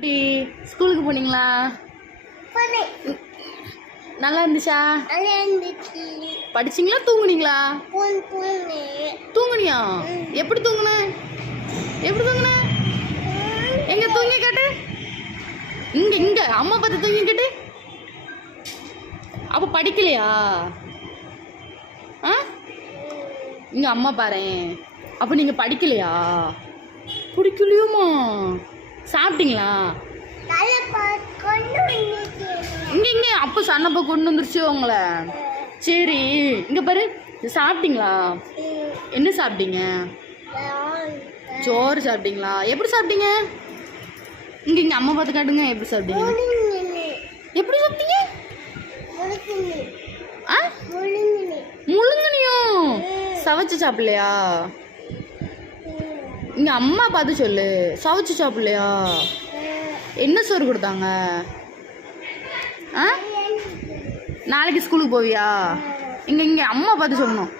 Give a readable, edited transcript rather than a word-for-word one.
எப்படி ஸ்கூலுக்கு போனீங்களா? நல்லா இருந்துச்சா? படிச்சிங்களா தூங்குனீங்களா? தூங்குனியா? எப்படி தூங்குன? எப்படி தூங்குன? எங்க தூங்கி காட்டு. இங்க இங்க அம்மா பார்த்து தூங்கி காட்டு. அப்ப படிக்கலையா? இங்க அம்மா பாரேன். அப்ப நீங்க படிக்கலையா? பிடிக்கலையுமா? சாப்பிட்டீங்களா? இங்க இங்க அப்ப சன்னப்ப கொண்டு வந்துருச்சு உங்களை. சரி இங்க பாரு, சாப்பிட்டீங்களா? என்ன சாப்பிட்டீங்க? சோறு சாப்பிட்டீங்களா? எப்படி சாப்பிட்டீங்க? இங்க இங்க அம்மா பார்த்து காட்டுங்க. எப்படி சாப்பிட்டீங்க? எப்படி சாப்பிட்டீங்க? முழுங்கனியும் சவைச்சு சாப்பிடலையா? இங்க அம்மா பார்த்து சொல்லு. சவைச்சு சாப்பிடலையா? என்ன சோறு கொடுத்தாங்க? நாளைக்கு ஸ்கூலுக்கு போவியா? இங்க இங்க அம்மா பார்த்து சொல்லணும்.